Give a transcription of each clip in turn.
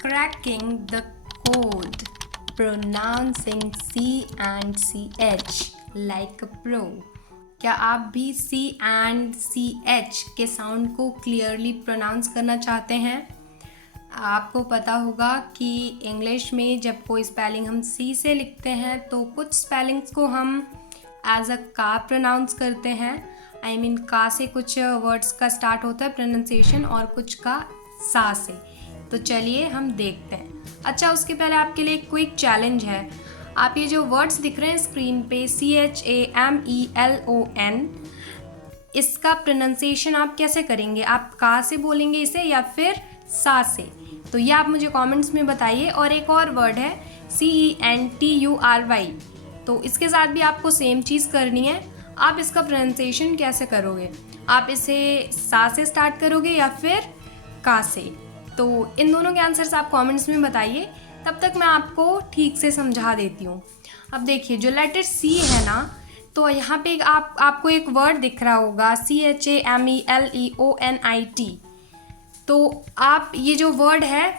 cracking the code, pronouncing C and CH like a pro. क्या आप भी C and CH के sound को क्लियरली प्रोनाउंस करना चाहते हैं? आपको पता होगा कि इंग्लिश में जब कोई स्पेलिंग हम C से लिखते हैं तो कुछ स्पेलिंग्स को हम एज अ का प्रोनाउंस करते हैं। आई मीन का से कुछ वर्ड्स का स्टार्ट होता है प्रोनाउंसिएशन और कुछ का सा से। तो चलिए हम देखते हैं। अच्छा, उसके पहले आपके लिए एक क्विक चैलेंज है। आप ये जो वर्ड्स दिख रहे हैं स्क्रीन पे CHAMELON, इसका प्रोनाउंसिएशन आप कैसे करेंगे? आप का से बोलेंगे इसे या फिर सा से? तो ये आप मुझे कमेंट्स में बताइए। और एक और वर्ड है CENTURY, तो इसके साथ भी आपको सेम चीज़ करनी है। आप इसका प्रोनाउंसिएशन कैसे करोगे? आप इसे सा से स्टार्ट करोगे या फिर का से? तो इन दोनों के आंसर्स आप कमेंट्स में बताइए, तब तक मैं आपको ठीक से समझा देती हूँ। अब देखिए, जो लेटर सी है ना, तो यहाँ पे आपको एक वर्ड दिख रहा होगा CHAMELEONIT। तो आप ये जो वर्ड है,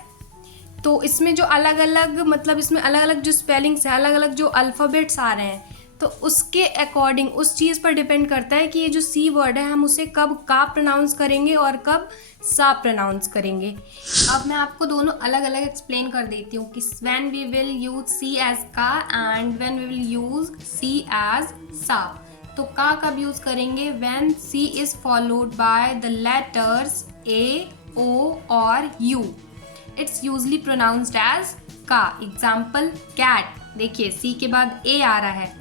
तो इसमें जो अलग अलग मतलब इसमें अलग अलग जो स्पेलिंग्स हैं, अलग अलग जो अल्फ़ाबेट्स आ रहे हैं, तो उसके अकॉर्डिंग उस चीज़ पर डिपेंड करता है कि ये जो सी वर्ड है हम उसे कब का प्रोनाउंस करेंगे और कब सा प्रोनाउंस करेंगे। अब मैं आपको दोनों अलग अलग एक्सप्लेन कर देती हूँ कि when we will use C as का and when we will use C as सा। तो का कब यूज़ करेंगे? When C is followed by the letters A, O और U, it's usually pronounced as का। एग्जाम्पल कैट, देखिए सी के बाद A आ रहा है।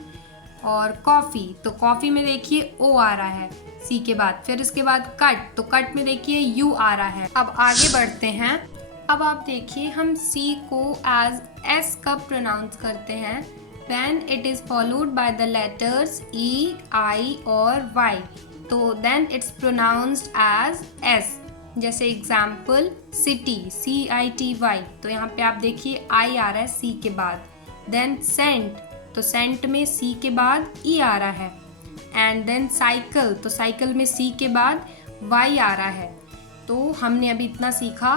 और कॉफ़ी, तो कॉफ़ी में देखिए O आ रहा है सी के बाद। फिर इसके बाद कट, तो कट में देखिए U आ रहा है। अब आगे बढ़ते हैं। अब आप देखिए हम सी को एज S कब प्रोनाउंस करते हैं? When it is followed by the letters E, I और Y, तो then it's pronounced as S। जैसे एग्जाम्पल सिटी, CITY, तो यहाँ पे आप देखिए I आ रहा है C के बाद। देन सेंट, तो सेंट में C के बाद E आ रहा है। एंड देन साइकिल, तो साइकिल में C के बाद Y आ रहा है। तो हमने अभी इतना सीखा।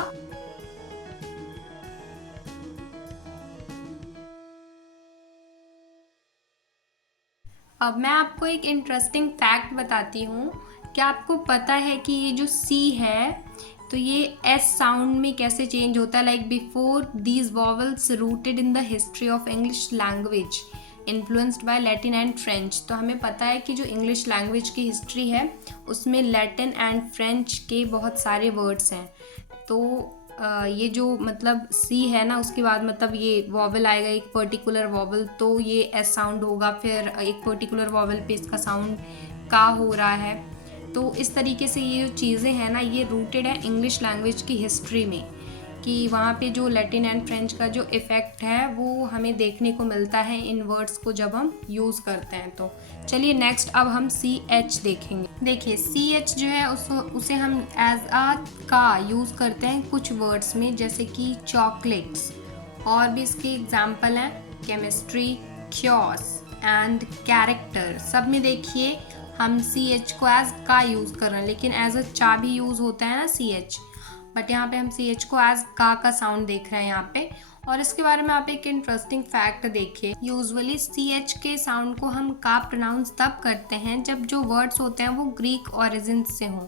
अब मैं आपको एक इंटरेस्टिंग फैक्ट बताती हूँ। क्या आपको पता है कि ये जो C है, तो ये S साउंड में कैसे चेंज होता है? Like before these vowels rooted in the history of English language influenced by Latin and French. तो हमें पता है कि जो इंग्लिश लैंग्वेज की हिस्ट्री है उसमें लैटिन एंड फ्रेंच के बहुत सारे वर्ड्स हैं। तो ये जो मतलब सी है ना, उसके बाद मतलब ये वॉवल आएगा, एक पर्टिकुलर वॉवल, तो ये एस साउंड होगा। फिर एक पर्टिकुलर वॉवल पे इसका साउंड का हो रहा है। तो इस तरीके से ये जो चीज़ें हैं ना, ये रूटेड है इंग्लिश लैंग्वेज की हिस्ट्री में, कि वहाँ पे जो लैटिन एंड फ्रेंच का जो इफ़ेक्ट है वो हमें देखने को मिलता है इन वर्ड्स को जब हम यूज़ करते हैं। तो चलिए नेक्स्ट अब हम CH देखेंगे। देखिए CH जो है उसे हम एज अ का यूज़ करते हैं कुछ वर्ड्स में, जैसे कि चॉकलेट्स। और भी इसके एग्जाम्पल हैं केमिस्ट्री, क्योस एंड कैरेक्टर। सब में देखिए हम CH को एज का यूज़ कर रहे हैं, लेकिन एज अ चा भी यूज़ होता है ना CH, बट यहाँ पे हम CH को एज का साउंड देख रहे हैं यहाँ पे। और इसके बारे में आप एक इंटरेस्टिंग फैक्ट देखिए। यूजुअली CH के साउंड को हम का प्रोनाउंस तब करते हैं जब जो वर्ड्स होते हैं वो ग्रीक ओरिजिन से हों,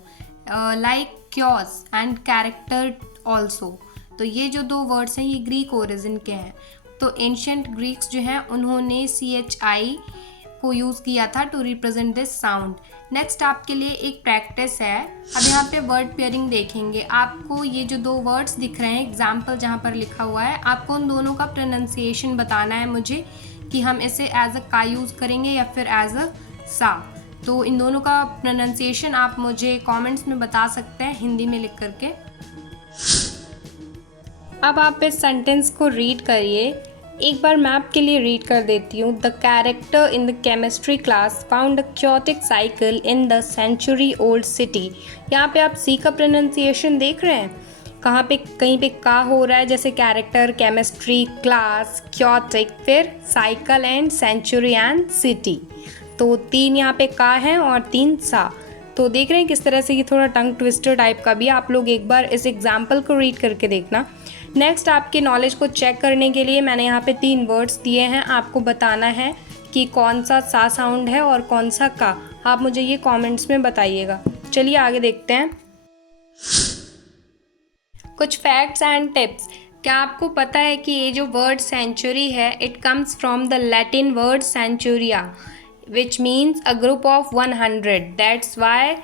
like chaos and character also. तो ये जो दो वर्ड्स हैं ये ग्रीक ओरिजिन के हैं। तो एंशिएंट ग्रीक्स जो हैं उन्होंने CHI को यूज़ किया था to represent this sound. Next आपके लिए एक प्रैक्टिस है। अब यहाँ पे वर्ड पेयरिंग देखेंगे। आपको ये जो दो वर्ड्स दिख रहे हैं, एग्जाम्पल जहाँ पर लिखा हुआ है, आपको उन दोनों का प्रोनाउंसिएशन बताना है मुझे कि हम इसे एज अ का यूज़ करेंगे या फिर एज अ सा। तो इन दोनों का प्रोनाउंसिएशन आप मुझे कमेंट्स में बता सकते हैं हिंदी में लिख करके। अब आप इस सेंटेंस को रीड करिए। एक बार मैं आपके लिए रीड कर देती हूँ। The character in the chemistry class found a chaotic cycle in the century old city. यहाँ पे आप सी का प्रोनाउंसिएशन देख रहे हैं, कहाँ पे कहीं पे का हो रहा है, जैसे कैरेक्टर, केमिस्ट्री, क्लास, क्योटिक, फिर cycle and century and city. तो 3 यहाँ पे का है और 3 सा। तो देख रहे हैं किस तरह से ये थोड़ा टंग ट्विस्टर टाइप का भी है। आप लोग एक बार इस एग्जाम्पल को रीड करके देखना। नेक्स्ट, आपके नॉलेज को चेक करने के लिए मैंने यहाँ पे 3 वर्ड्स दिए हैं। आपको बताना है कि कौन सा सा साउंड है और कौन सा का। आप मुझे ये कमेंट्स में बताइएगा। चलिए आगे देखते हैं। कुछ फैक्ट्स एंड टिप्स। क्या आपको पता है कि ये जो वर्ड सेंचुरी है, it comes from the Latin word centuria which means a group of 100। That's why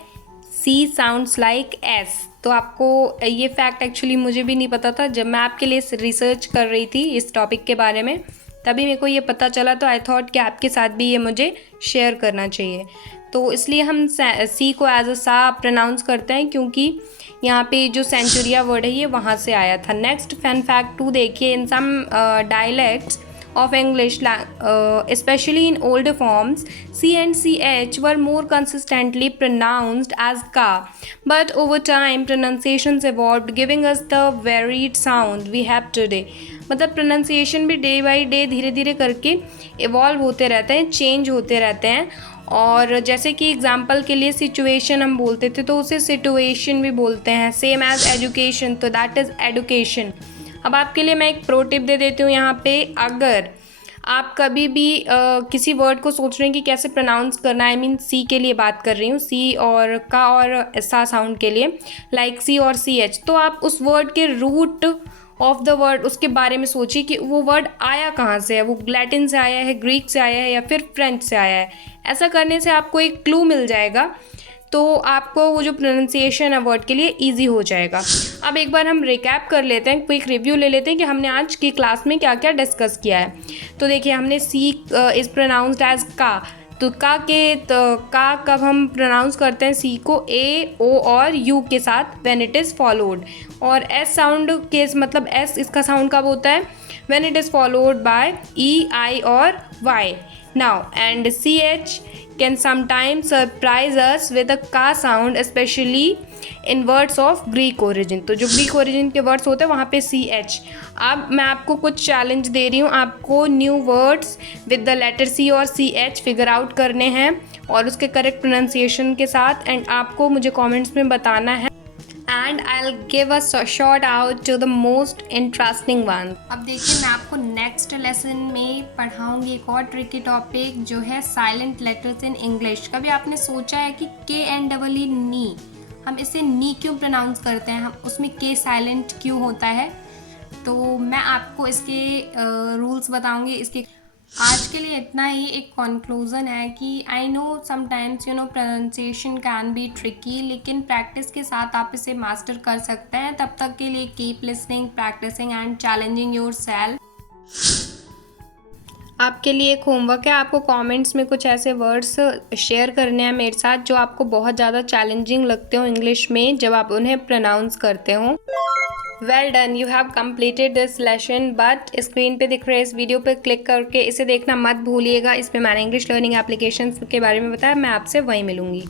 C sounds like S. तो आपको ये फैक्ट एक्चुअली मुझे भी नहीं पता था। जब मैं आपके लिए रिसर्च कर रही थी इस टॉपिक के बारे में, तभी मेरे को ये पता चला। तो आई थॉट कि आपके साथ भी ये मुझे शेयर करना चाहिए। तो इसलिए हम सी को एज अ सा प्रोनाउंस करते हैं, क्योंकि यहाँ पे जो सेंचुरिया वर्ड है ये वहाँ से आया था। नेक्स्ट फन फैक्ट 2 देखिए। इन सम dialects of English, especially in older forms, C and CH were more consistently pronounced as ka. But over time, pronunciations evolved, giving us the varied sound we have today. मतलब pronunciation भी day by day धीरे धीरे करके evolve होते रहते हैं, change होते रहते हैं। और जैसे कि एग्जाम्पल के लिए सिचुएशन हम बोलते थे, तो उसे सिचुएशन भी बोलते हैं। सेम एज एजुकेशन, तो दैट इज़ एडुकेशन। अब आपके लिए मैं एक प्रो टिप दे देती हूँ यहाँ पे। अगर आप कभी भी किसी वर्ड को सोच रहे हैं कि कैसे प्रोनाउंस करना है, आई मीन सी के लिए बात कर रही हूँ, सी और का और सा साउंड के लिए, लाइक सी और सी एच, तो आप उस वर्ड के रूट ऑफ द वर्ड, उसके बारे में सोचिए कि वो वर्ड आया कहाँ से है। वो लैटिन से आया है, ग्रीक से आया है, या फिर फ्रेंच से आया है। ऐसा करने से आपको एक क्लू मिल जाएगा, तो आपको वो जो प्रोनाउंसिएशन है वर्ड के लिए इजी हो जाएगा। अब एक बार हम रिकैप कर लेते हैं, क्विक रिव्यू ले लेते हैं कि हमने आज की क्लास में क्या क्या डिस्कस किया है। तो देखिए, हमने सी इज़ प्रोनाउंस्ड एज का। तो का कब हम प्रोनाउंस करते हैं सी को ए, ओ और यू के साथ, व्हेन इट इज़ फॉलोड। और एस साउंड के मतलब एस इसका साउंड कब होता है, when it is followed by E, I और Y. Now and C H can sometimes surprise us with a ka sound, especially in words of Greek origin। तो जो ग्रीक ओरिजिन के वर्ड्स होते हैं वहाँ पे सी एच। अब मैं आपको कुछ चैलेंज दे रही हूँ। आपको new words with the letter C और सी एच फिगर आउट करने हैं और उसके करेक्ट प्रोनाउंसिएशन के साथ, एंड आपको मुझे कमेंट्स में बताना है। And I will give a shout out to the most interesting one. अब देखिए, मैं आपको नेक्स्ट लेसन में पढ़ाऊंगी एक और ट्रिकी टॉपिक, जो है साइलेंट लेटर्स इन इंग्लिश। कभी आपने सोचा है कि के एन डबल ई नी, हम इसे नी क्यों प्रोनाउंस करते हैं, हम उसमें के साइलेंट क्यों होता है? तो मैं आपको इसके रूल्स बताऊंगी। इसके आज के लिए इतना ही। एक कंक्लूजन है कि I know sometimes pronunciation can be tricky, लेकिन प्रैक्टिस के साथ आप इसे मास्टर कर सकते हैं। तब तक के लिए keep listening, practising and challenging yourself. आपके लिए एक होमवर्क है, आपको कमेंट्स में कुछ ऐसे वर्ड्स शेयर करने हैं मेरे साथ जो आपको बहुत ज़्यादा चैलेंजिंग लगते हो इंग्लिश में जब आप उन्हें प्रोनाउंस करते हो। Well done, you have completed this lesson. But screen पे दिख रहे इस वीडियो पे क्लिक करके इसे देखना मत भूलिएगा। इस पे मैंने इंग्लिश लर्निंग एप्लीकेशंस के बारे में बताया। मैं आपसे वहीं मिलूंगी।